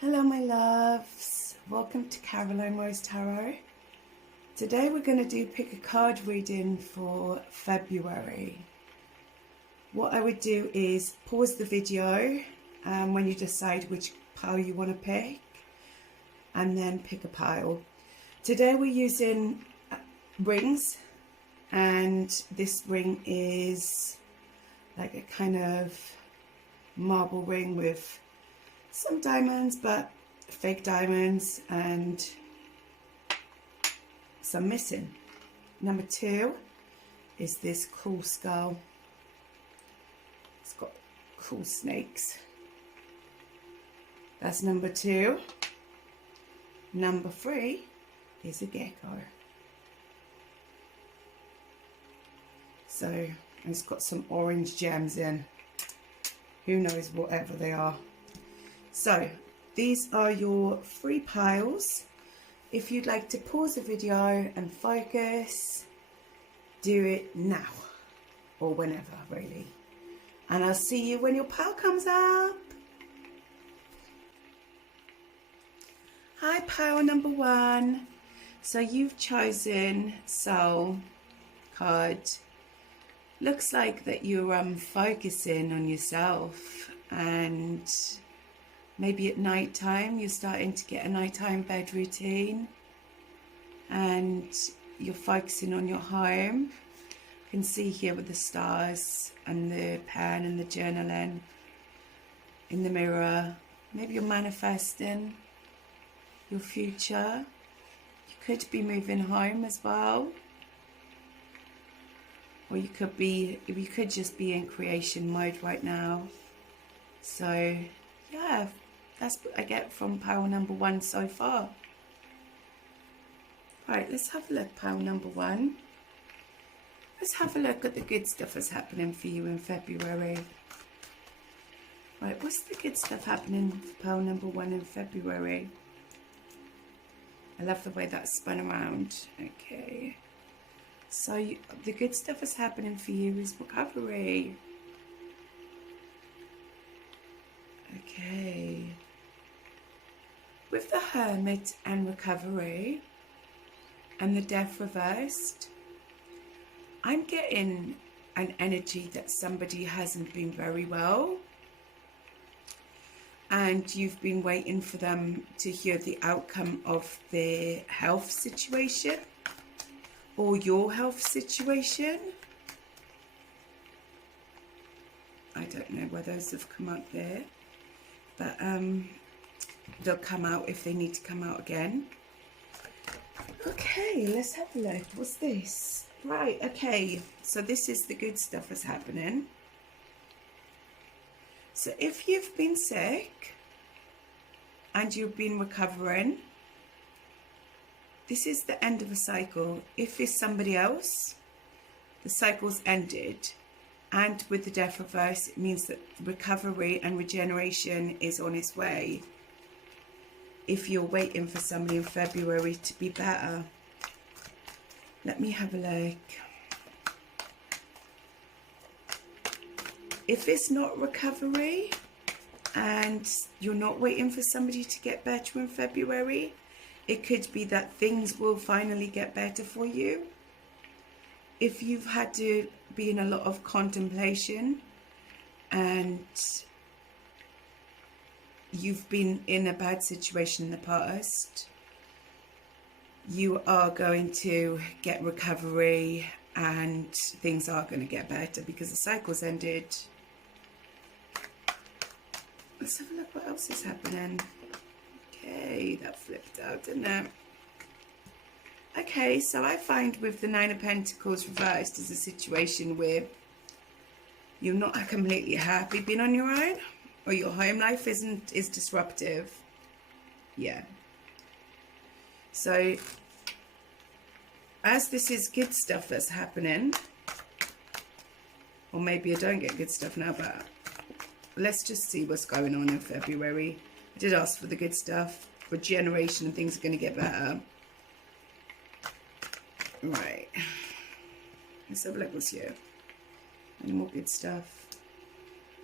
Hello my loves, welcome to Caroline Rose Tarot. Today we're going to do pick a card reading for February. What I would do is pause the video when you decide which pile you want to pick, and then pick a pile. Today we're using rings, and this ring is like a kind of marble ring with some diamonds, but fake diamonds, and some missing. Number 2 is this cool skull. It's got cool snakes. That's number 2. Number 3 is a gecko. So it's got some orange gems in. Who knows, whatever they are. So these are your 3 piles. If you'd like to pause the video and focus, do it now or whenever really. And I'll see you when your pile comes up. Hi, pile number 1. So you've chosen Soul card. Looks like that you're focusing on yourself, and maybe at night time you're starting to get a nighttime bed routine, and you're focusing on your home. You can see here with the stars and the pen and the journaling in the mirror. Maybe you're manifesting your future. You could be moving home as well, or you could just be in creation mode right now. So yeah, that's what I get from pile number 1 so far. Right, let's have a look, pile number 1. Let's have a look at the good stuff that's happening for you in February. Right, what's the good stuff happening for pile number 1 in February? I love the way that spun around. Okay. So the good stuff that's happening for you is recovery. Okay. With the Hermit and recovery and the Death reversed, I'm getting an energy that somebody hasn't been very well, and you've been waiting for them to hear the outcome of their health situation or your health situation. I don't know where those have come out there, but they'll come out if they need to come out again. Okay, let's have a look. What's this? Right, okay, so this is the good stuff that's happening. So if you've been sick and you've been recovering, this is the end of a cycle. If it's somebody else, the cycle's ended. And with the Death reverse, it means that recovery and regeneration is on its way. If you're waiting for somebody in February to be better. Let me have a look. If it's not recovery and you're not waiting for somebody to get better in February, it could be that things will finally get better for you. If you've had to be in a lot of contemplation and you've been in a bad situation in the past, you are going to get recovery and things are going to get better because the cycle's ended. Let's have a look what else is happening. Okay, that flipped out, didn't it? Okay, so I find with the 9 of Pentacles reversed is a situation where you're not completely happy being on your own, or your home life is disruptive. Yeah. So as this is good stuff that's happening, or maybe I don't get good stuff now, but let's just see what's going on in February. I did ask for the good stuff. Regeneration and things are going to get better. Right. Let's have a look what's here. Any more good stuff?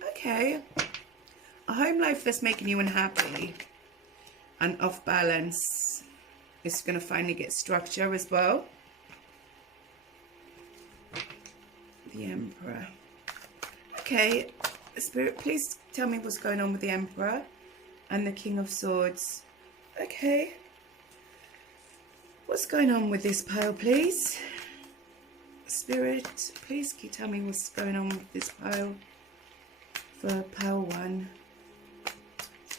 Okay. A home life that's making you unhappy. and off balance. It's going to finally get structure as well. The Emperor. Okay, Spirit, please tell me what's going on with the Emperor and the King of Swords. Okay. What's going on with this pile, please? Spirit, please can you tell me what's going on with this pile for pile 1?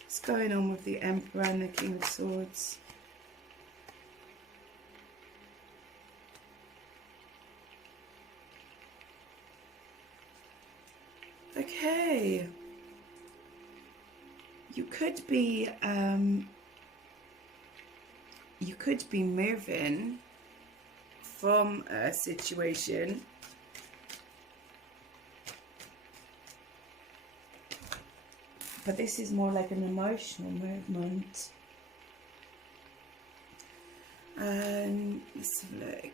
What's going on with the Emperor and the King of Swords? Okay. You could be moving from a situation but this is more like an emotional movement. And let's have a look.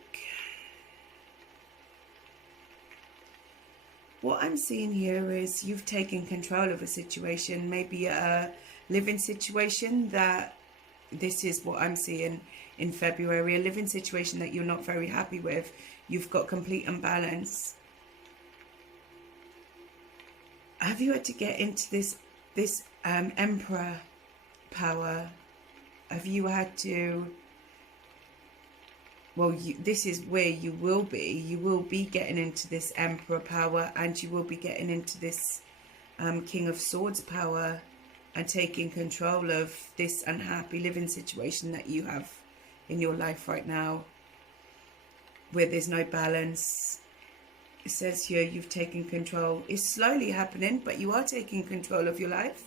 What I'm seeing here is you've taken control of a situation, maybe a living situation that, this is what I'm seeing in February, a living situation that you're not very happy with. You've got complete imbalance. Have you had to get into this Emperor power? Have you had to, well, this is where you will be getting into this Emperor power, and you will be getting into this King of Swords power and taking control of this unhappy living situation that you have in your life right now, where there's no balance. It says here you've taken control. It's slowly happening, but you are taking control of your life.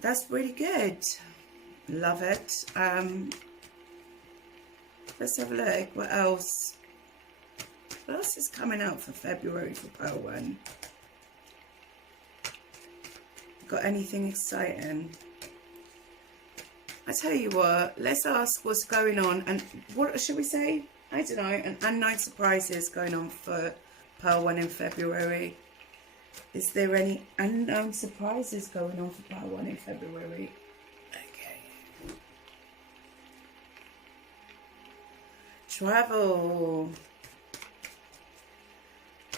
That's really good. Love it. Let's have a look. What else? What else is coming out for February for pile 1? Got anything exciting? I tell you what, let's ask what's going on, and what should we say? I don't know, an unknown surprises going on for pile 1 in February. Is there any unknown surprises going on for pile 1 in February? Okay. Travel.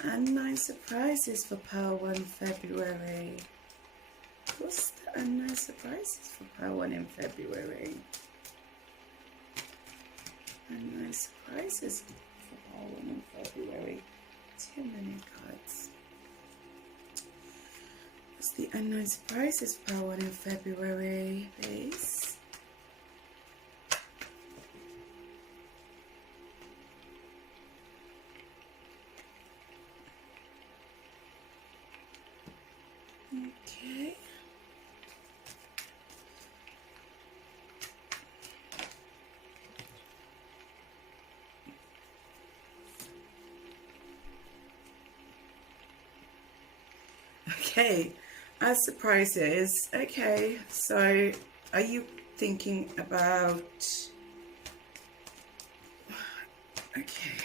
Unknown surprises for pile 1 February. What's the unknown surprises for pile 1 in February? Unknown surprises for pile 1 in February. Too many cards. What's the unknown surprises for pile 1 in February, please? Okay. Okay, as surprises, okay, so are you thinking about, okay,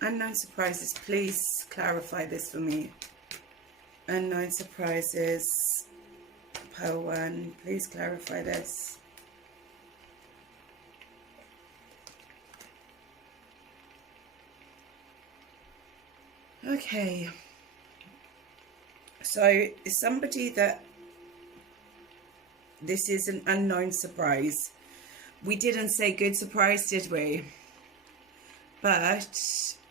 unknown surprises, please clarify this for me. Unknown surprises, pile 1, please clarify this. Okay, so somebody that, this is an unknown surprise. We didn't say good surprise, did we? But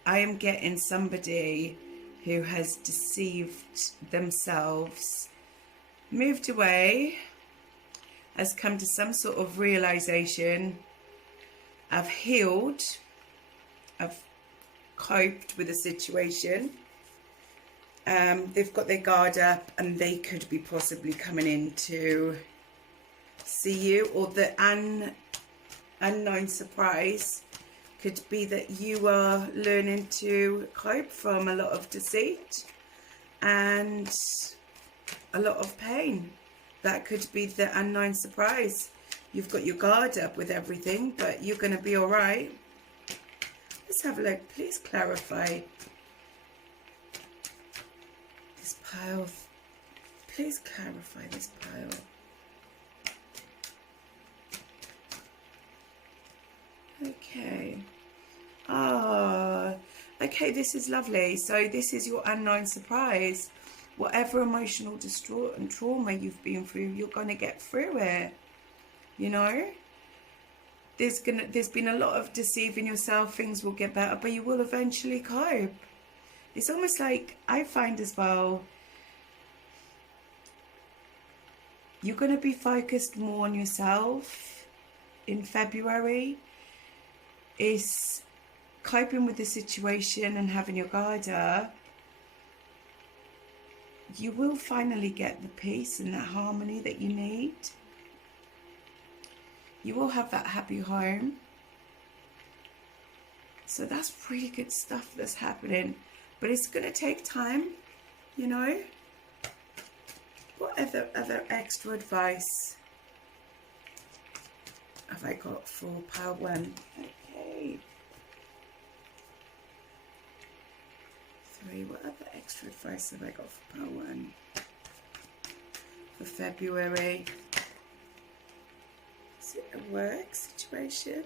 I am getting somebody who has deceived themselves, moved away, has come to some sort of realization, have healed, have coped with the situation. They've got their guard up, and they could be possibly coming in to see you, or the unknown surprise could be that you are learning to cope from a lot of deceit and a lot of pain. That could be the unknown surprise. You've got your guard up with everything, but you're going to be all right. Let's have a look. Please clarify. pile, please clarify this pile. Okay. Ah, okay, this is lovely. So this is your unknown surprise. Whatever emotional distraught and trauma you've been through, you're going to get through it. You know? There's been a lot of deceiving yourself. Things will get better, but you will eventually cope. It's almost like, I find as well, you're going to be focused more on yourself in February. It's coping with the situation and having your guard up. You will finally get the peace and that harmony that you need. You will have that happy home. So that's really good stuff that's happening. But it's going to take time, you know. What other extra advice have I got for pile 1? Okay. 3. What other extra advice have I got for pile 1? For February. Is it a work situation?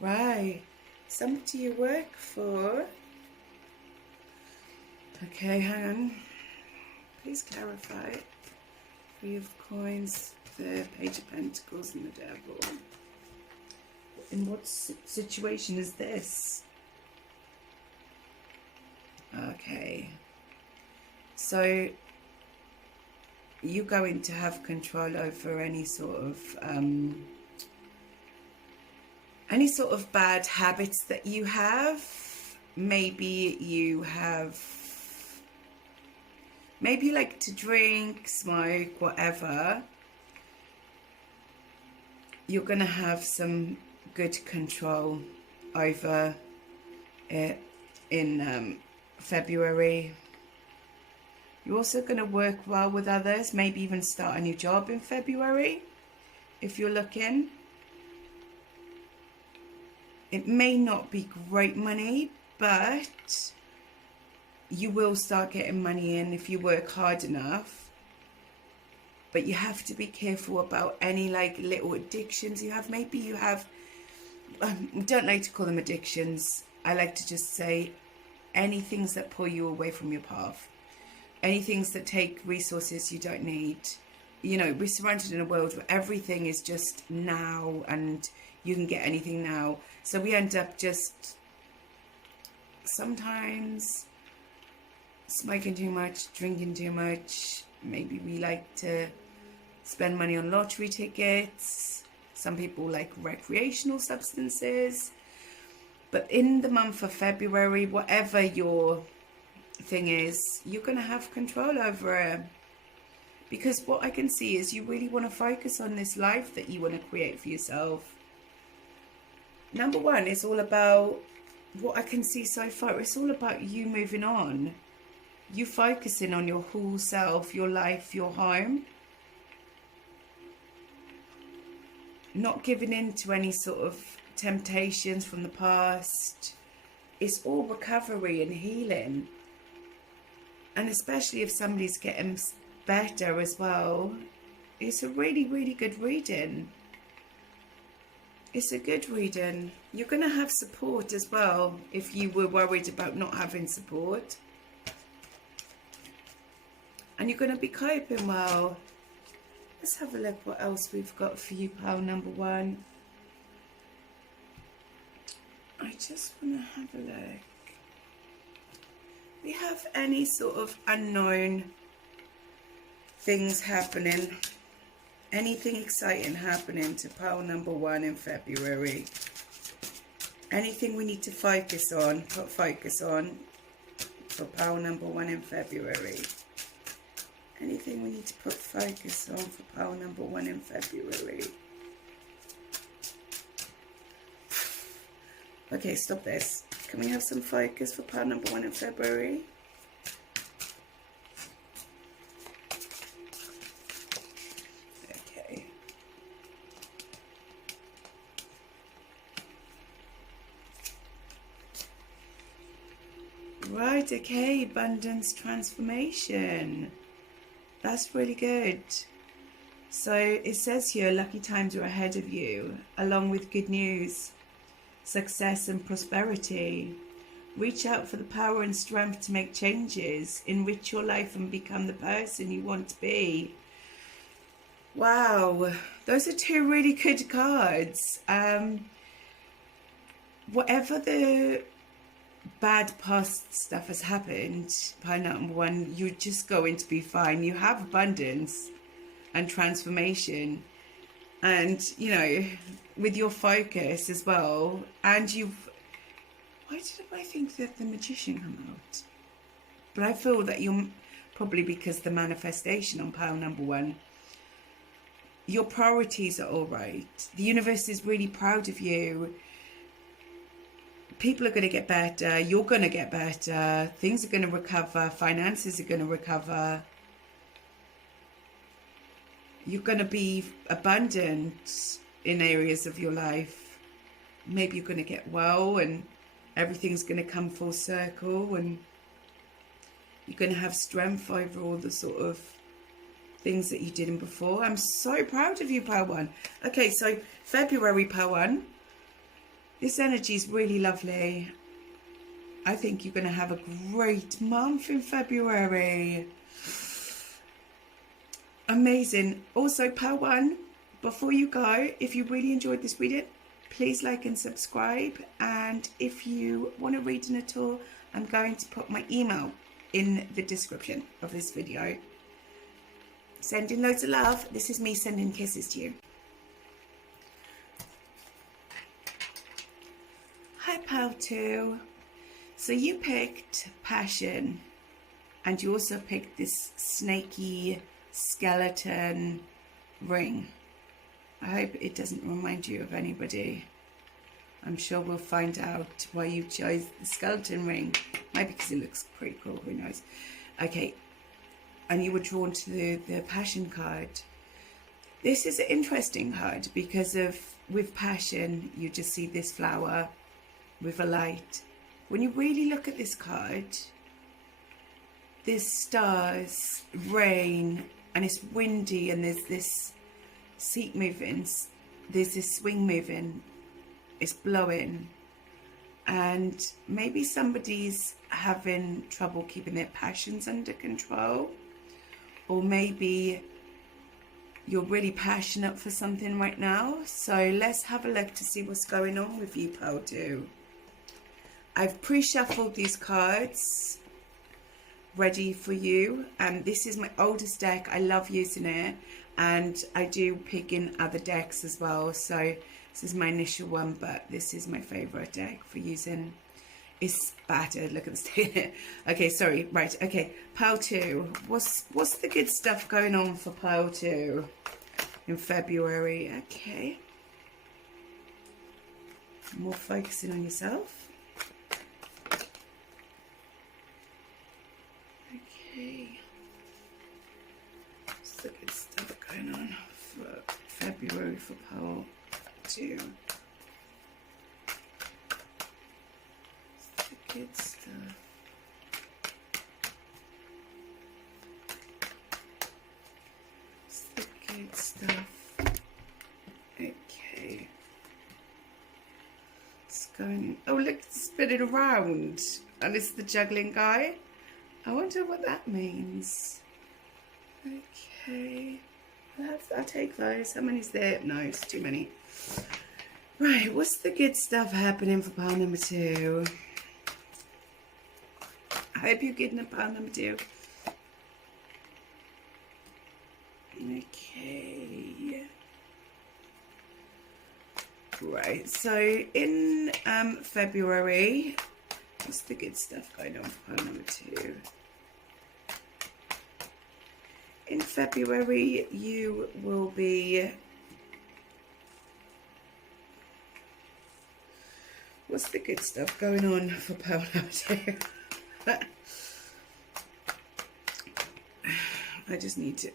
Right. Somebody you work for. Okay, hang on. Please clarify. 3 of coins, the Page of Pentacles, and the Devil. In what situation is this? Okay. So you're going to have control over any sort of bad habits that you have. Maybe you like to drink, smoke, whatever. You're going to have some good control over it in February. You're also going to work well with others, maybe even start a new job in February if you're looking. It may not be great money, but you will start getting money in if you work hard enough. But you have to be careful about any like little addictions you have. Maybe you have, I don't like to call them addictions. I like to just say any things that pull you away from your path. Any things that take resources you don't need. You know, we're surrounded in a world where everything is just now and you can get anything now. So we end up just sometimes smoking too much, drinking too much. Maybe we like to spend money on lottery tickets. Some people like recreational substances. But in the month of February, whatever your thing is, you're going to have control over it. Because what I can see is you really want to focus on this life that you want to create for yourself. Number 1, it's all about what I can see so far. It's all about you moving on. You focusing on your whole self, your life, your home. Not giving in to any sort of temptations from the past. It's all recovery and healing. And especially if somebody's getting better as well, it's a really, really good reading. It's a good reading. You're going to have support as well if you were worried about not having support. And you're going to be coping well. Let's have a look what else we've got for you, pile number 1. I just want to have a look. We have any sort of unknown things happening. Anything exciting happening to pile number 1 in February. Anything we need to focus on, put focus on for pile number 1 in February. Anything we need to put focus on for pile number 1 in February. Okay, stop this. Can we have some focus for pile number 1 in February? Okay. Right, okay, abundance transformation. That's really good. So it says here, lucky times are ahead of you, along with good news, success and prosperity. Reach out for the power and strength to make changes, enrich your life and become the person you want to be. Wow, those are two really good cards. Whatever the bad past stuff has happened, pile number one, you're just going to be fine. You have abundance and transformation, and you know, with your focus as well. And why did I think that the Magician come out? But I feel that you're probably, because the manifestation on pile number one, your priorities are all right. The universe is really proud of you. People are going to get better. You're going to get better. Things are going to recover. Finances are going to recover. You're going to be abundant in areas of your life. Maybe you're going to get well and everything's going to come full circle, and you're going to have strength over all the sort of things that you didn't before. I'm so proud of you, pile one. Okay, so February, pile one. This energy is really lovely. I think you're going to have a great month in February. Amazing. Also, pile one, before you go, if you really enjoyed this reading, please like and subscribe. And if you want a reading at all, I'm going to put my email in the description of this video. Sending loads of love. This is me sending kisses to you. Hi, pile two. So you picked passion, and you also picked this snaky skeleton ring. I hope it doesn't remind you of anybody. I'm sure we'll find out why you chose the skeleton ring. Maybe because it looks pretty cool, who knows. Okay, and you were drawn to the passion card. This is an interesting card because with passion, you just see this flower with a light. When you really look at this card, there's stars, rain, and it's windy, and there's this seat moving, there's this swing moving, it's blowing, and maybe somebody's having trouble keeping their passions under control, or maybe you're really passionate for something right now. So let's have a look to see what's going on with you, pile two. I've pre-shuffled these cards ready for you, and this is my oldest deck. I love using it, and I do pick in other decks as well. So this is my initial one, but this is my favorite deck for using. It's battered. Look at the state. Okay, sorry. Right. Okay, pile two. What's the good stuff going on for pile two in February? Okay, more focusing on yourself. What's the good stuff going on for February for pile two? What's the good stuff? What's the good stuff? Okay. It's going. Oh, look, it's spinning around, and it's the juggling guy. I wonder what that means. Okay, I'll take those. How many's there? No, it's too many. Right, what's the good stuff happening for pile number two? I hope you're getting a pile number two. Okay. Right, so in February, what's the good stuff going on for pile number two? In February, you will be... What's the good stuff going on for pile number two? I just need to...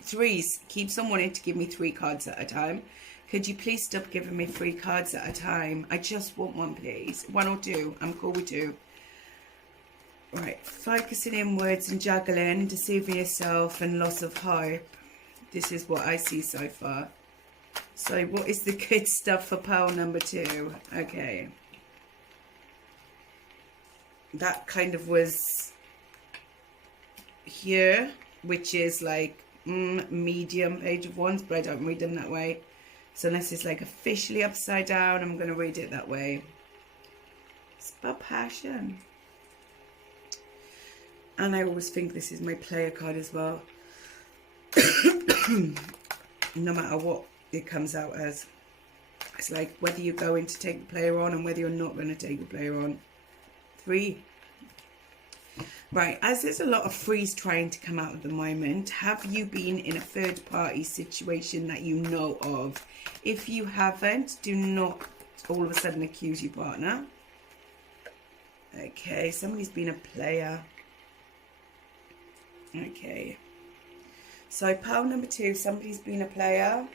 Threes. Keeps on wanting to give me 3 cards at a time. Could you please stop giving me 3 cards at a time? I just want one, please. 1 or 2. I'm cool with 2. Right, focusing inwards and juggling, deceiving yourself and loss of hope. This is what I see so far. So what is the good stuff for pile number 2? Okay. That kind of was here, which is like medium Page of Wands, but I don't read them that way. So unless it's like officially upside down, I'm going to read it that way. It's about passion. And I always think this is my player card as well. No matter what it comes out as. It's like whether you're going to take the player on and whether you're not going to take the player on. 3. Right, as there's a lot of threes trying to come out at the moment, have you been in a third party situation that you know of? If you haven't, do not all of a sudden accuse your partner. Okay, somebody's been a player. Okay. So pile number 2, somebody's been a player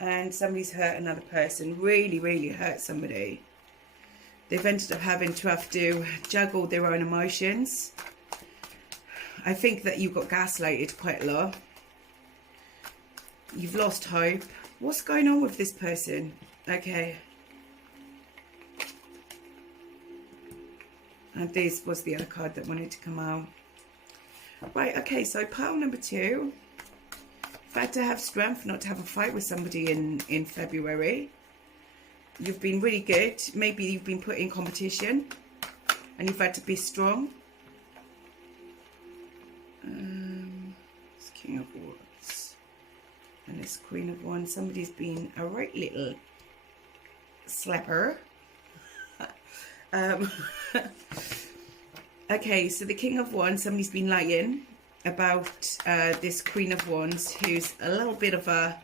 and somebody's hurt another person. Really, really hurt somebody. They've ended up having to have to juggle their own emotions. I think that you got gaslighted quite a lot. You've lost hope. What's going on with this person? Okay. And this was the other card that wanted to come out. Right, okay, so pile number 2. You've had to have strength not to have a fight with somebody in February. You've been really good. Maybe you've been put in competition and you've had to be strong. It's King of Wands and it's Queen of Wands. Somebody's been a right little slapper. Okay, so the King of Wands, somebody's been lying about this Queen of Wands who's a little bit of a...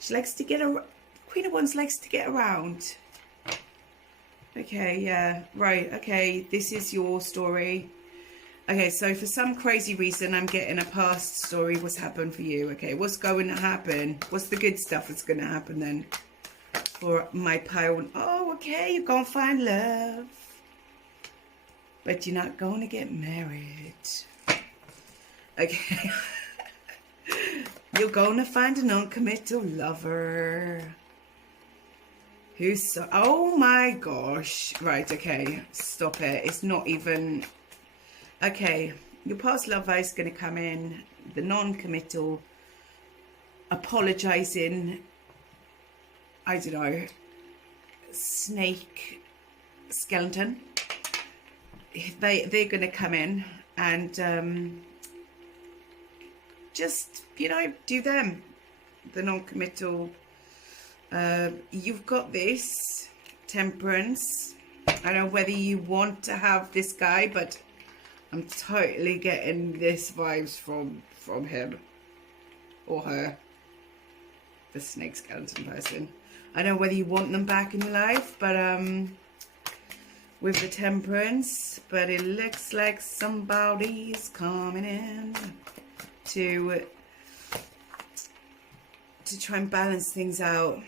She likes to get a... Queen of Wands likes to get around. Okay, yeah, right, okay, this is your story. Okay, so for some crazy reason, I'm getting a past story. What's happened for you? Okay, what's going to happen? What's the good stuff that's going to happen then? For my pile. Oh, okay, you're going to find love. But you're not going to get married. Okay. You're going to find a non-committal lover. Who's so... Oh my gosh. Right, okay. Stop it. It's not even... Okay. Your past lover is going to come in. The non-committal. Apologising. I don't know. Snake. Skeleton. They're going to come in and just, you know, do them. The non-committal. You've got this. Temperance. I don't know whether you want to have this guy, but I'm totally getting this vibes from him or her. The snake skeleton person. I don't know whether you want them back in your life, but with the temperance, but it looks like somebody's coming in to try and balance things out.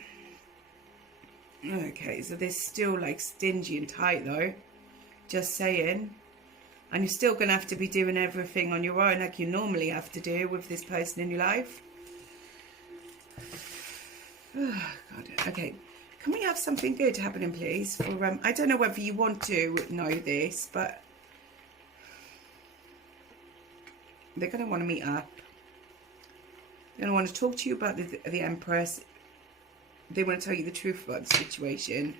Okay, so they're still like stingy and tight though, just saying. And you're still going to have to be doing everything on your own like you normally have to do with this person in your life. Oh, God. Okay, can we have something good happening, please? For I don't know whether you want to know this, but they're going to want to meet up. They're going to want to talk to you about the Empress. They want to tell you the truth about the situation.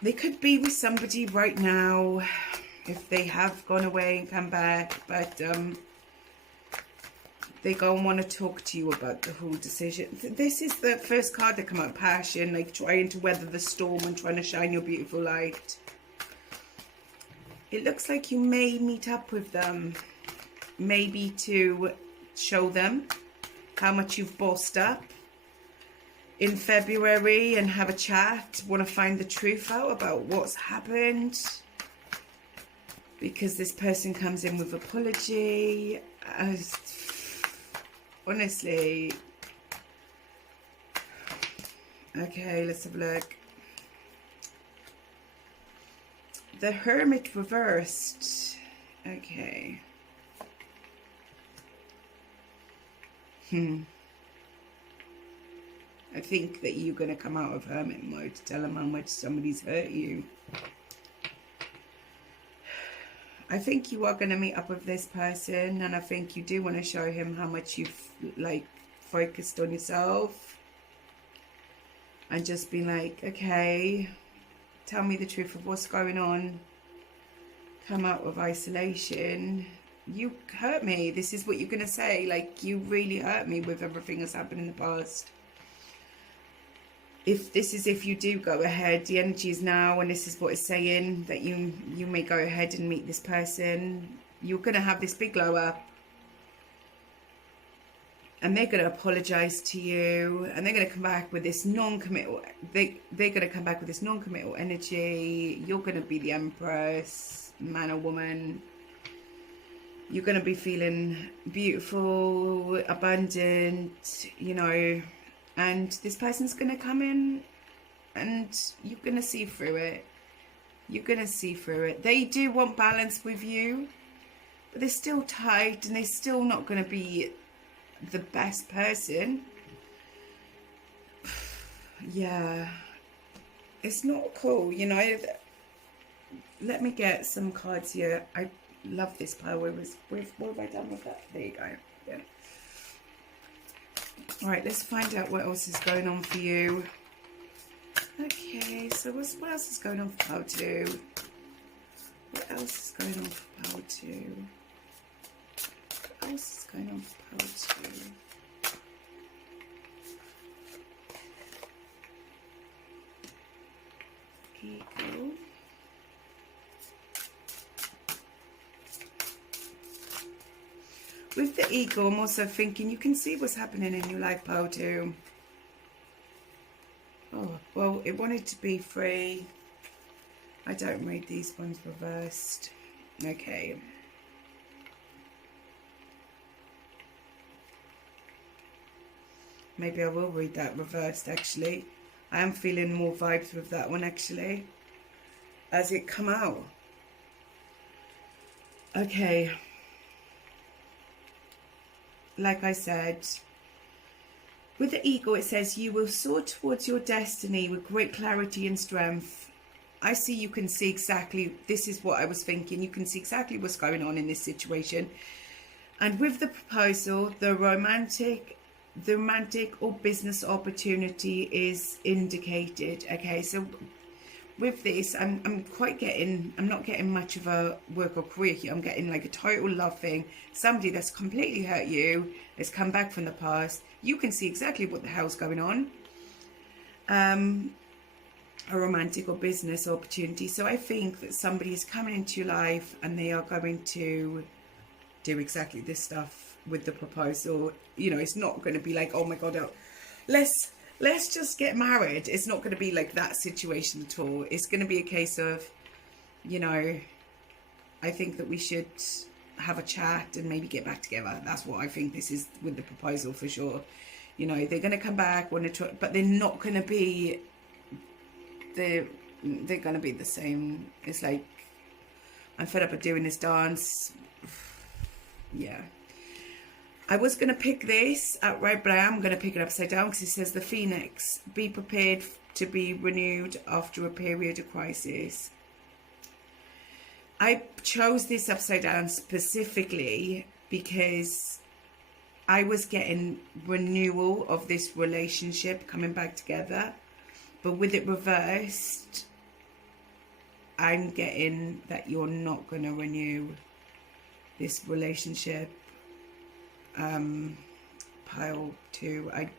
They could be with somebody right now if they have gone away and come back, but they're going to want to talk to you about the whole decision. This is the first card that come out, passion, like trying to weather the storm and trying to shine your beautiful light. It looks like you may meet up with them, maybe to show them how much you've bossed up in February and have a chat, want to find the truth out about what's happened, because this person comes in with apology. Honestly. Okay, let's have a look. The Hermit reversed. Okay. I think that you're going to come out of Hermit mode to tell them how much somebody's hurt you. I think you are going to meet up with this person, and I think you do want to show him how much you've like focused on yourself and just be like, okay, tell me the truth of what's going on. Come out of isolation. You hurt me. This is what you're going to say. Like, you really hurt me with everything that's happened in the past. If you do go ahead, the energy is now, and this is what it's saying, that you may go ahead and meet this person. You're going to have this big glow up, and they're going to apologize to you, and they're going to come back with this non-committal. They're going to come back with this non-committal energy. You're going to be the Empress, man or woman. You're going to be feeling beautiful, abundant, you know. And this person's going to come in, and you're going to see through it. You're going to see through it. They do want balance with you, but they're still tight, and they're still not going to be the best person. Yeah. It's not cool, you know. Let me get some cards here. I love this pile. What have I done with that? There you go. Yeah. All right, let's find out what else is going on for you. Okay, so what else is going on for pile 2? What else is going on for pile 2? What else is going on for pile 2? Eagle. With the Eagle, I'm also thinking you can see what's happening in your life, pile 2. Oh, well, it wanted to be free. I don't read these ones reversed. Okay. Maybe I will read that reversed, actually. I am feeling more vibes with that one, actually, as it come out. Okay. Like I said, with the Eagle, it says, you will soar towards your destiny with great clarity and strength. I see you can see exactly, this is what I was thinking, you can see exactly what's going on in this situation. And with the proposal, the romantic or business opportunity is indicated. Okay, so with this, I'm not getting much of a work or career here. I'm getting like a total love thing. Somebody that's completely hurt you, has come back from the past. You can see exactly what the hell's going on. A romantic or business opportunity. So I think that somebody is coming into your life, and they are going to do exactly this stuff with the proposal. You know, it's not going to be like, oh my God, let's just get married. It's not going to be like that situation at all. It's going to be a case of, you know, I think that we should have a chat and maybe get back together. That's what I think this is with the proposal for sure. You know, they're going to come back, want to try, but they're not going to be, they're going to be the same. It's like, I'm fed up of doing this dance. Yeah. I was going to pick this outright, but I am going to pick it upside down because it says the Phoenix. Be prepared to be renewed after a period of crisis. I chose this upside down specifically because I was getting renewal of this relationship coming back together. But with it reversed, I'm getting that you're not going to renew this relationship. Pile 2. I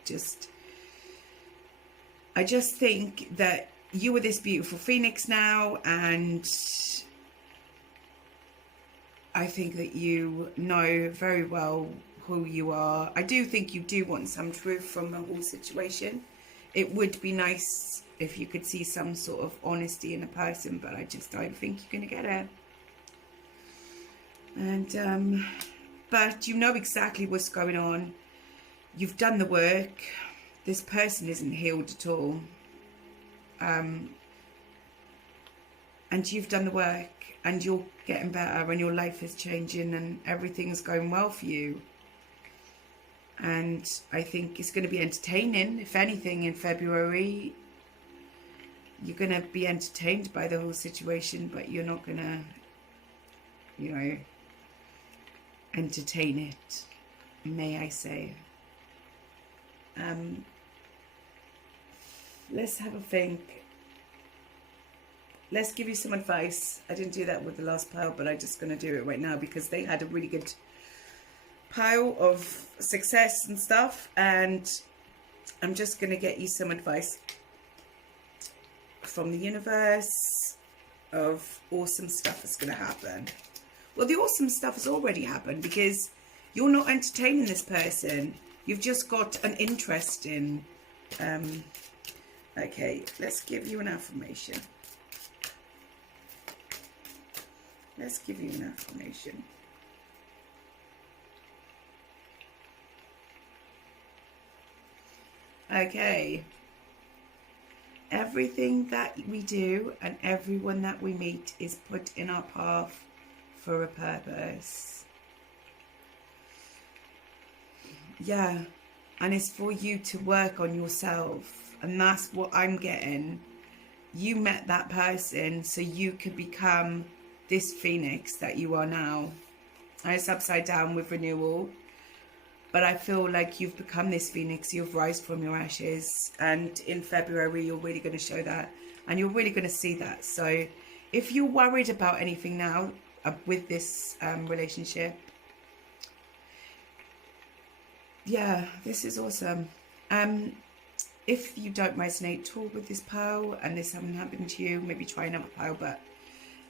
just think that you are this beautiful Phoenix now, and I think that you know very well who you are. I do think you do want some truth from the whole situation. It would be nice if you could see some sort of honesty in a person, but I just don't think you're going to get it. And but you know exactly what's going on. You've done the work. This person isn't healed at all. and you've done the work, and you're getting better, and your life is changing, and everything's going well for you. And I think it's going to be entertaining. If anything, in February, you're going to be entertained by the whole situation, but you're not going to, you know, entertain it, may I say. Let's have a think. Let's give you some advice. I didn't do that with the last pile, but I'm just going to do it right now because they had a really good pile of success and stuff, and I'm just going to get you some advice from the universe of awesome stuff that's going to happen. Well, the awesome stuff has already happened because you're not entertaining this person. You've just got an interest in... okay, let's give you an affirmation. Let's give you an affirmation. Okay. Everything that we do and everyone that we meet is put in our path for a purpose. Yeah. And it's for you to work on yourself. And that's what I'm getting. You met that person so you could become this phoenix that you are now. And it's upside down with renewal. But I feel like you've become this phoenix. You've risen from your ashes. And in February, you're really going to show that. And you're really going to see that. So if you're worried about anything now with this relationship, yeah, this is awesome. If you don't resonate at all with this pile and this hasn't happened to you, maybe try another pile. But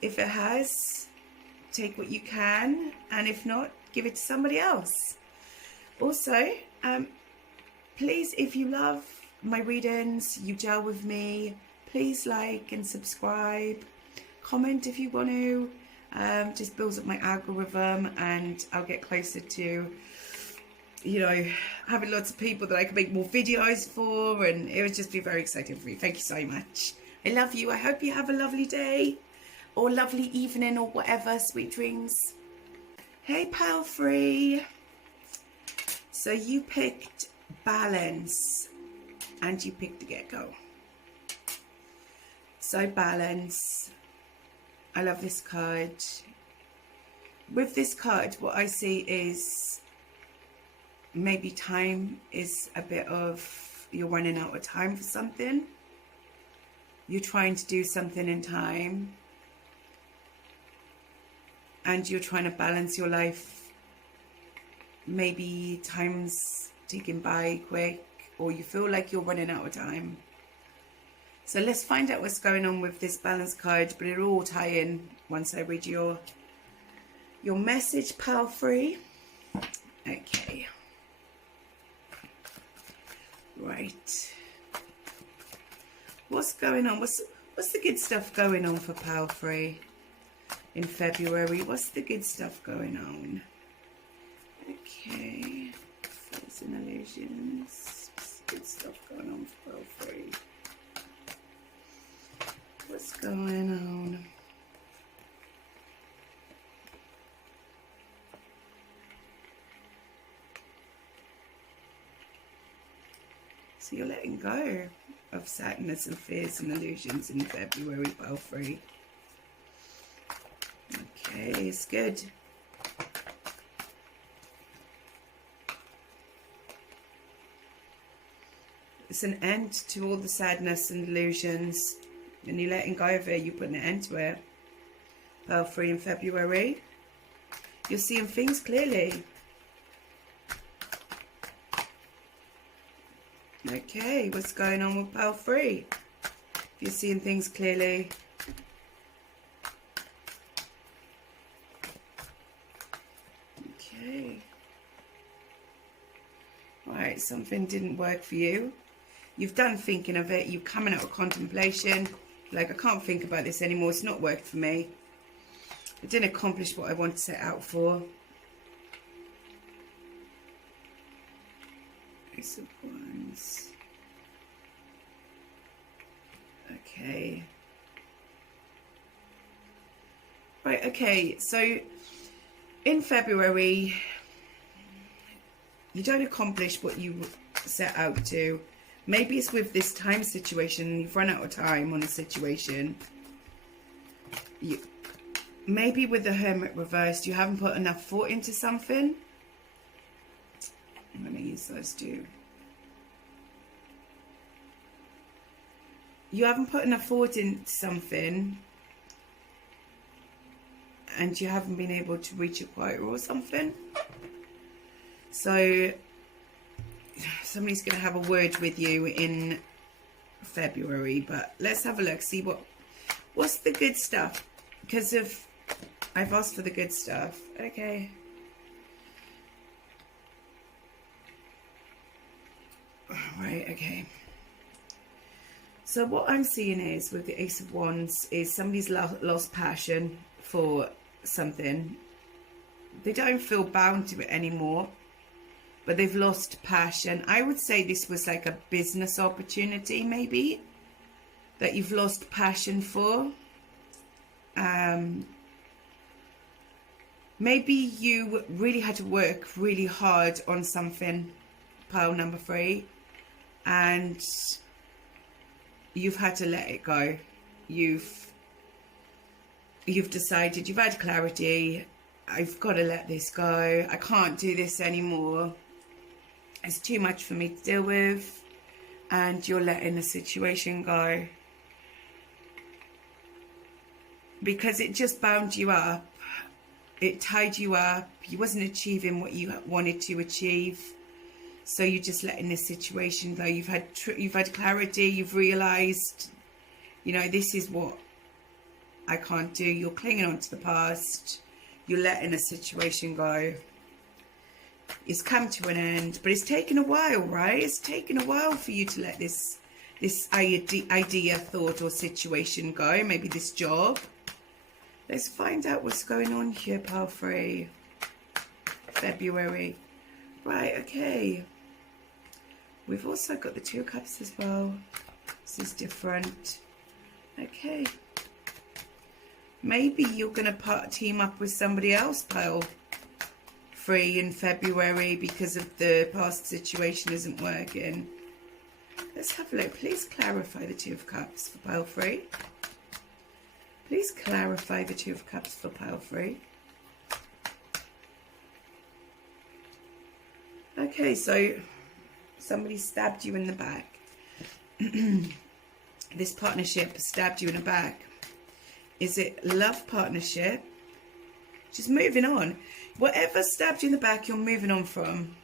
if it has, take what you can. And if not, give it to somebody else. Also, please, if you love my readings, you gel with me, please like and subscribe. Comment if you want to. Just builds up my algorithm and I'll get closer to, you know, having lots of people that I can make more videos for, and it would just be very exciting for me. Thank you so much. I love you. I hope you have a lovely day or lovely evening or whatever. Sweet dreams. Hey, pile free. So you picked balance and you picked the get-go. So balance. I love this card. With this card, what I see is maybe time is a bit of, you're running out of time for something. You're trying to do something in time. And you're trying to balance your life. Maybe time's ticking by quick, or you feel like you're running out of time. So let's find out what's going on with this balance card, but it'll all tie in once I read your message, pile free. Okay. Right. What's going on? What's the good stuff going on for pile free in February? What's the good stuff going on? Okay, Fears and Illusions. Good stuff going on for pile free. What's going on? So you're letting go of sadness and fears and illusions in February, pile free. Okay, it's good. It's an end to all the sadness and illusions, and you're letting go of it. You're putting an end to it. Pile free in February. You're seeing things clearly. Okay, what's going on with pile free? You're seeing things clearly. Okay. Right, something didn't work for you. You've done thinking of it. You're coming out of contemplation. Like, I can't think about this anymore. It's not worked for me. I didn't accomplish what I wanted to set out for. Ace of Wands. Okay. Right, okay, so in February, you don't accomplish what you set out to. Maybe it's with this time situation, you've run out of time on a situation. Maybe with the Hermit reversed, you haven't put enough thought into something. I'm going to use those two. You haven't put enough thought into something, and you haven't been able to reach a quota or something. So somebody's going to have a word with you in February, but let's have a look, see what's the good stuff, because I've asked for the good stuff. Okay. Right, okay. So what I'm seeing is, with the Ace of Wands, is somebody's lost passion for something. They don't feel bound to it anymore, but they've lost passion. I would say this was like a business opportunity, maybe, that you've lost passion for. Maybe you really had to work really hard on something, pile number 3, and you've had to let it go. You've decided, you've had clarity, I've got to let this go, I can't do this anymore, it's too much for me to deal with, and you're letting the situation go because it just bound you up, it tied you up, you wasn't achieving what you wanted to achieve, so you're just letting this situation go. You've had clarity, you've realized, you know, this is what I can't do. You're clinging on to the past, you're letting a situation go. It's come to an end, but it's taken a while, right? It's taken a while for you to let this idea, thought, or situation go. Maybe this job. Let's find out what's going on here, pile 3. February. Right, okay. We've also got the 2 of Cups as well. This is different. Okay. Maybe you're going to team up with somebody else, pile 3, in February, because of the past situation isn't working. Let's have a look. Please clarify the 2 of Cups for pile 3. Please clarify the 2 of Cups for pile 3. Okay, so somebody stabbed you in the back. This partnership stabbed you in the back. Is it love partnership? Just moving on. Whatever stabbed you in the back, you're moving on from.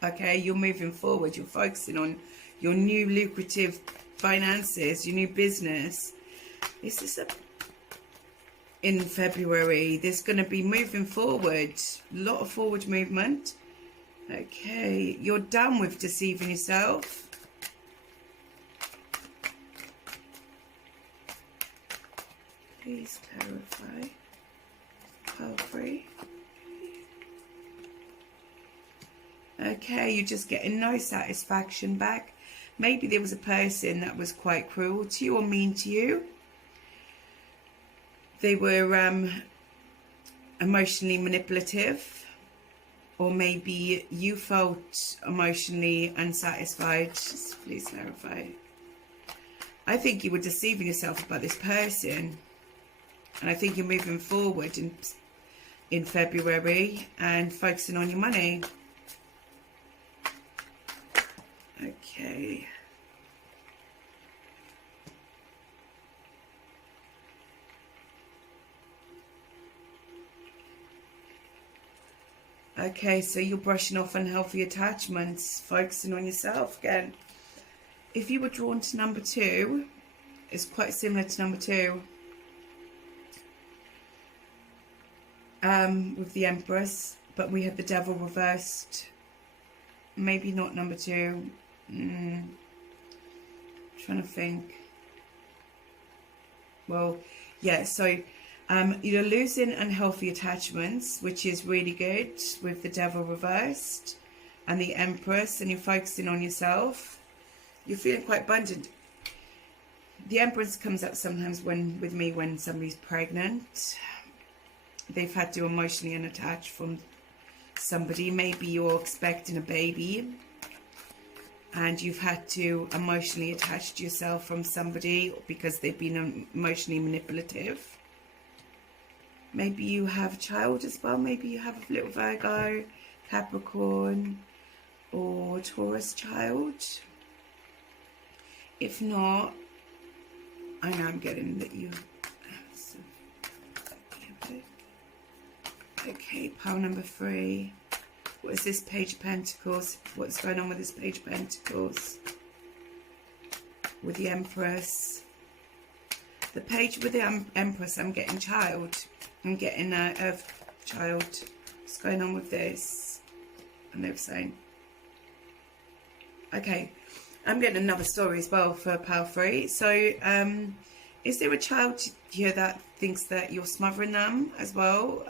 Okay, you're moving forward. You're focusing on your new lucrative finances, your new business. This is in February. There's going to be moving forward. A lot of forward movement. Okay, you're done with deceiving yourself. Please clarify. Pile 3. Okay, you're just getting no satisfaction back. Maybe there was a person that was quite cruel to you or mean to you. They were emotionally manipulative, or maybe you felt emotionally unsatisfied. Just please clarify. I think you were deceiving yourself about this person, and I think you're moving forward in February and focusing on your money. Okay. Okay, so you're brushing off unhealthy attachments, focusing on yourself again. If you were drawn to number 2, it's quite similar to number 2. With the Empress, but we had the Devil reversed. Maybe not number 2. Trying to think. Well, yeah, so you're losing unhealthy attachments, which is really good with the Devil reversed and the Empress, and you're focusing on yourself. You're feeling quite abundant. The Empress comes up sometimes with me when somebody's pregnant. They've had to emotionally unattach from somebody. Maybe you're expecting a baby and you've had to emotionally attach yourself from somebody because they've been emotionally manipulative. Maybe you have a child as well. Maybe you have a little Virgo, Capricorn or Taurus child. If not, I know I'm getting that you... Okay, pile number 3. What is this Page of Pentacles? What's going on with this Page of Pentacles? With the Empress. The page with the Empress, I'm getting child. I'm getting a Earth child. What's going on with this? And they're saying... Okay, I'm getting another story as well for pile 3. So, is there a child here that thinks that you're smothering them as well?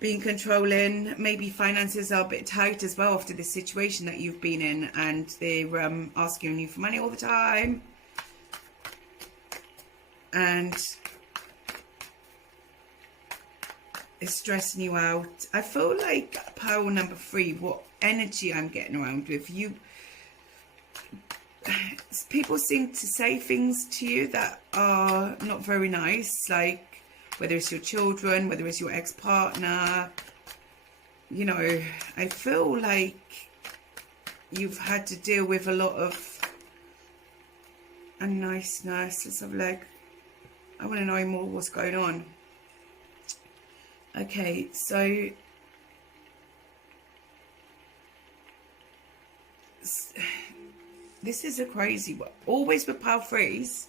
Being controlling, maybe finances are a bit tight as well after this situation that you've been in, and they're asking you for money all the time, and it's stressing you out. I feel like pile number 3, what energy I'm getting around with you, people seem to say things to you that are not very nice, like whether it's your children, whether it's your ex-partner. You know, I feel like you've had to deal with a lot of unniceness. Let's have a look. I want to know more what's going on. Okay, so this is a crazy one. Always with pile 3s,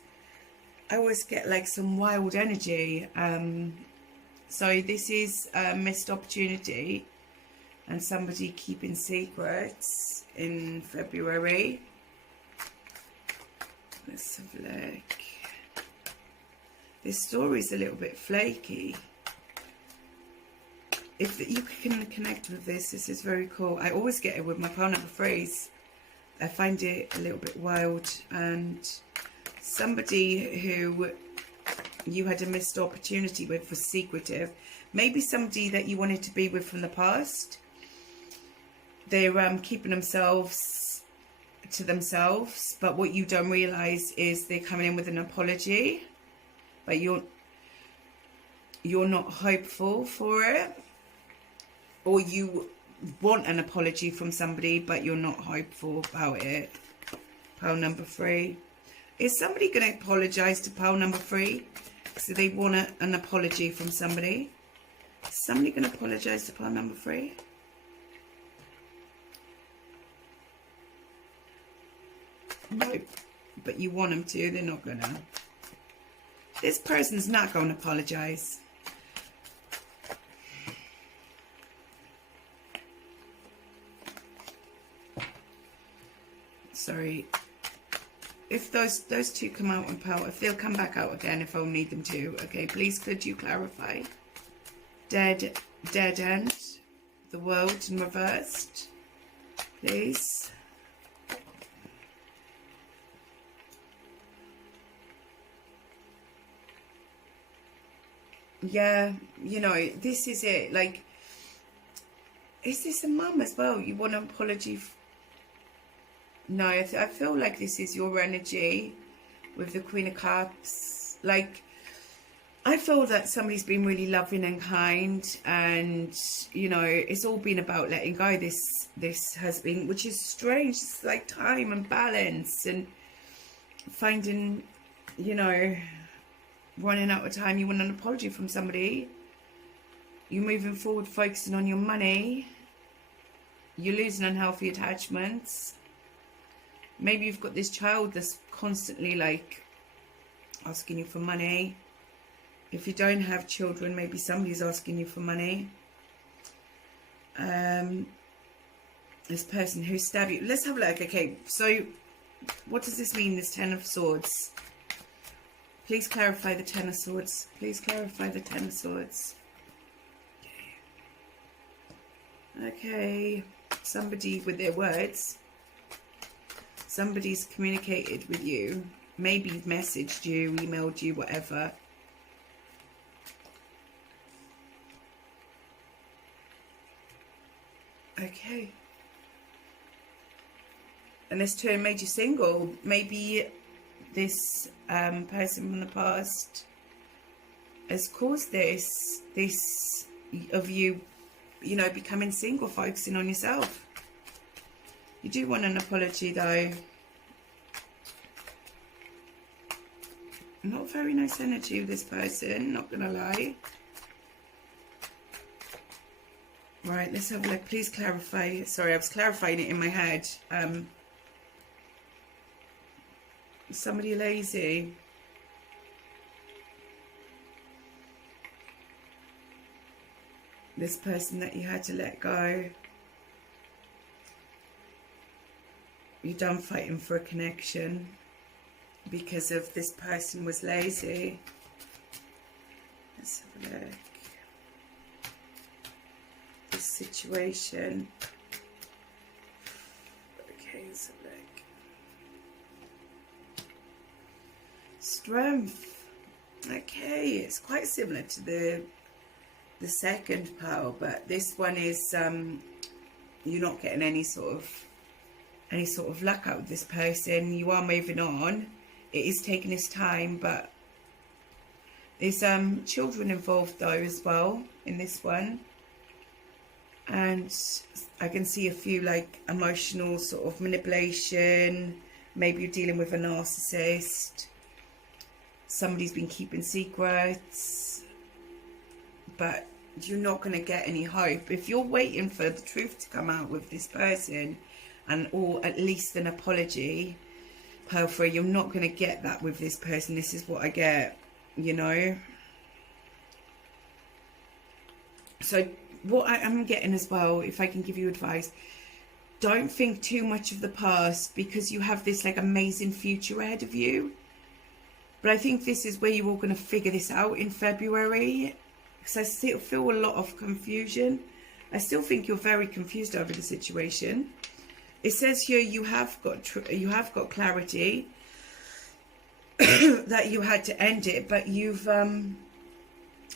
I always get like some wild energy. So this is a missed opportunity and somebody keeping secrets in February. Let's have a look. This story's a little bit flaky. If you can connect with this, this is very cool. I always get it with my pile number 3s. I find it a little bit wild, and somebody who you had a missed opportunity with was secretive. Maybe somebody that you wanted to be with from the past. They're keeping themselves to themselves, but what you don't realize is they're coming in with an apology, but you're not hopeful for it, or you want an apology from somebody but you're not hopeful about it. Pile number 3. Is somebody going to apologize to pile number 3? So they want an apology from somebody. Is somebody going to apologize to pile number 3? No, but you want them to. They're not gonna. This person's not going to apologize. Sorry. If those two come out in power, if they'll come back out again, if I'll need them to. Okay, please could you clarify? Dead end. The world in reversed. Please. Yeah, you know, this is it. Like, is this a mum as well? You want an apology? No, I feel like this is your energy with the Queen of Cups. Like, I feel that somebody's been really loving and kind, and, you know, it's all been about letting go. This has been, which is strange. It's like time and balance and finding, you know, running out of time. You want an apology from somebody. You're moving forward, focusing on your money. You're losing unhealthy attachments. Maybe you've got this child that's constantly like asking you for money. If you don't have children, maybe somebody's asking you for money. This person who stabbed you. Let's have a look. Okay, so what does this mean, this Ten of Swords? Please clarify the Ten of Swords. Please clarify the Ten of Swords. Okay, somebody with their words. Somebody's communicated with you maybe messaged you, emailed you, whatever. Okay. And this turn made you single. Maybe this person from the past has caused this of you, you know, becoming single, focusing on yourself. You do want an apology though. Not very nice energy with this person, not gonna lie. Right, let's have a look. Please clarify. Sorry, I was clarifying it in my head. Somebody lazy. This person that you had to let go. You're done fighting for a connection because of this person was lazy. Let's have a look. This situation. Okay, let's have a look. Strength. Okay, it's quite similar to the second pile, but this one is you're not getting any sort of luck out with this person. You are moving on. It is taking its time, but there's children involved though as well in this one, and I can see a few like emotional sort of manipulation. Maybe you're dealing with a narcissist. Somebody's been keeping secrets, but you're not going to get any hope if you're waiting for the truth to come out with this person, and or at least an apology. Pearl 3, you're not going to get that with this person. This is what I get, you know. So what I am getting as well, if I can give you advice, don't think too much of the past, because you have this like amazing future ahead of you. But I think this is where you're all going to figure this out in February, because I still feel a lot of confusion. I still think you're very confused over the situation. It says here you have got clarity that you had to end it, but you've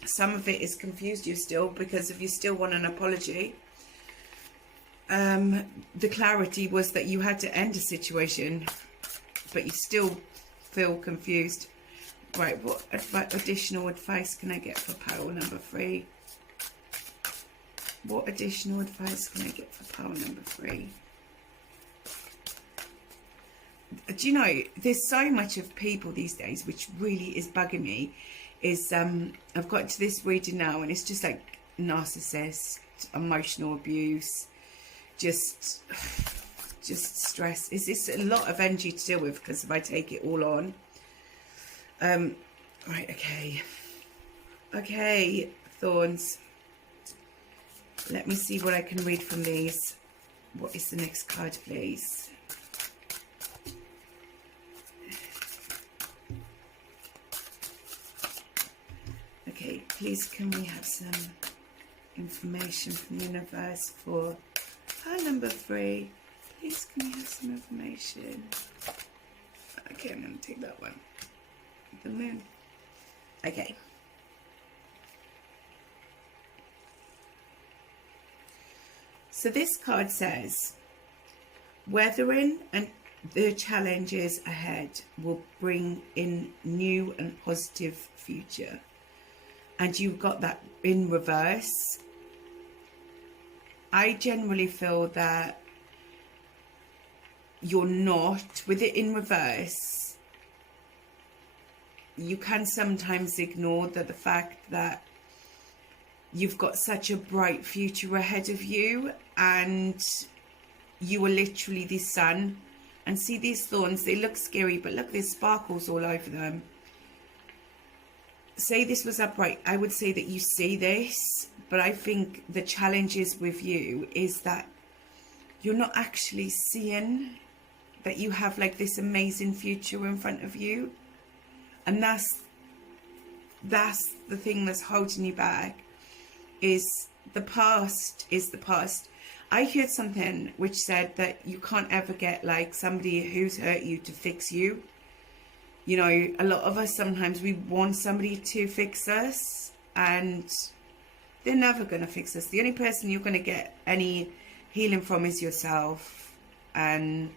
some of it is confused you still, because if you still want an apology. The clarity was that you had to end a situation, but you still feel confused. Right, what additional advice can I get for pile number 3? What additional advice can I get for pile number 3? Do you know, there's so much of people these days, which really is bugging me, is I've got to this reading now, and it's just like narcissist, emotional abuse, just stress. Is this a lot of energy to deal with, because if I take it all on. Right, okay, thorns. Let me see what I can read from these. What is the next card, please? Okay, please can we have some information from the universe for pile number 3? Please can we have some information? Okay, I'm going to take that one. The moon. Okay. So this card says, weathering and the challenges ahead will bring in new and positive future. And you've got that in reverse. I generally feel that you're not, with it in reverse, you can sometimes ignore the fact that you've got such a bright future ahead of you, and you are literally the sun. And see these thorns, they look scary, but look, there's sparkles all over them. Say this was upright, I would say that you see this, but I think the challenge is with you is that you're not actually seeing that you have like this amazing future in front of you. And that's the thing that's holding you back, is the past is the past. I heard something which said that you can't ever get like somebody who's hurt you to fix you. You know, a lot of us, sometimes we want somebody to fix us, and they're never going to fix us. The only person you're going to get any healing from is yourself. And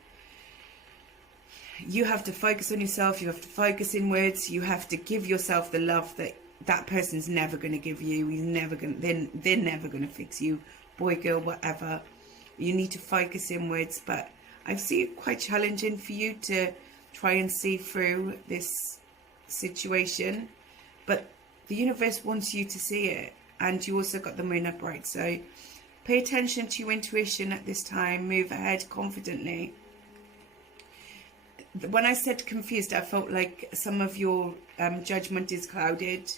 you have to focus on yourself. You have to focus inwards. You have to give yourself the love that that person's never going to give you. He's never going. They're never going to fix you, boy, girl, whatever. You need to focus inwards. But I see it quite challenging for you to try and see through this situation. But the universe wants you to see it, and you also got the moon upright. So pay attention to your intuition at this time. Move ahead confidently. When I said confused, I felt like some of your judgment is clouded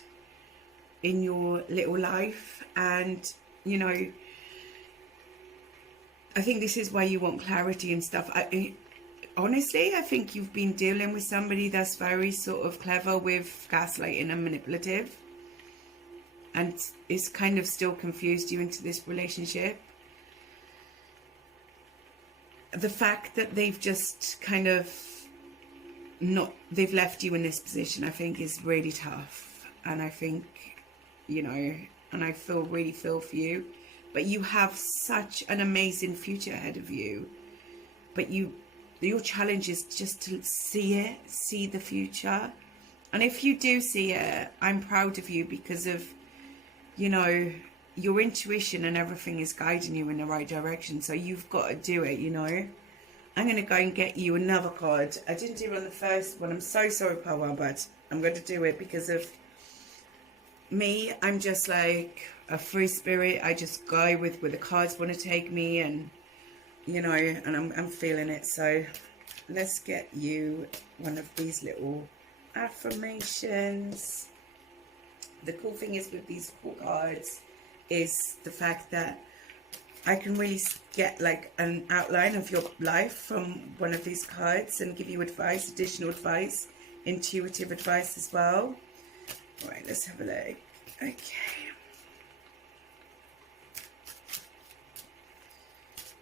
in your little life. And, you know, I think this is why you want clarity and stuff. Honestly, I think you've been dealing with somebody that's very sort of clever with gaslighting and manipulative. And it's kind of still confused you into this relationship. The fact that they've just kind of they've left you in this position, I think is really tough. And I think, you know, and I really feel for you. But you have such an amazing future ahead of you. But your challenge is just to see the future. And if you do see it, I'm proud of you, because of, you know, your intuition and everything is guiding you in the right direction. So you've got to do it, you know. I'm going to go and get you another card. I didn't do it on the first one. I'm so sorry, Power, but I'm going to do it because of me. I'm just like a free spirit. I just go with where the cards want to take me, and, you know, and I'm feeling it. So let's get you one of these little affirmations. The cool thing is with these 4 cards is the fact that I can really get like an outline of your life from one of these cards and give you advice, additional advice, intuitive advice as well. All right, let's have a look. Okay.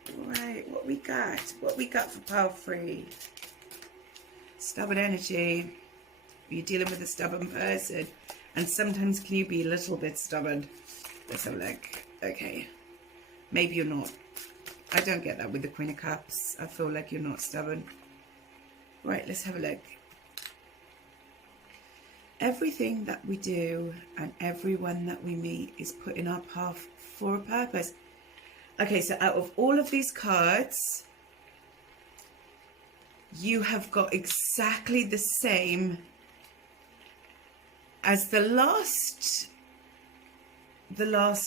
All right, what we got? What we got for Power 3? Stubborn energy. You're dealing with a stubborn person. And sometimes can you be a little bit stubborn? Let's have a look. Okay. Maybe you're not. I don't get that with the Queen of Cups. I feel like you're not stubborn. Right, let's have a look. Everything that we do and everyone that we meet is put in our path for a purpose. Okay, so out of all of these cards, you have got exactly the same as the last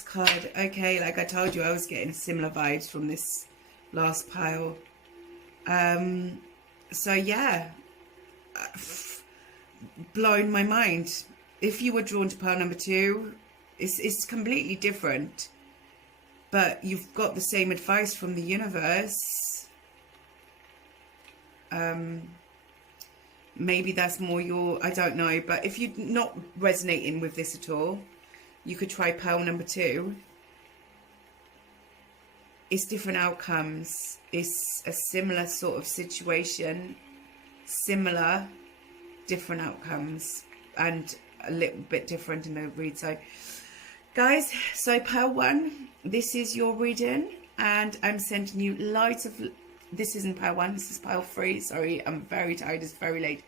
card. Okay, like I told you, I was getting similar vibes from this last pile. So yeah, blown my mind. If you were drawn to pile number 2, it's completely different, but you've got the same advice from the universe. Maybe that's more your, I don't know, but if you're not resonating with this at all, you could try pile number 2. It's different outcomes. It's a similar sort of situation, similar, different outcomes, and a little bit different in the read. So guys, so pile 1, this is your reading, and I'm sending you loads of, this isn't pile 1, this is pile 3. Sorry, I'm very tired, it's very late.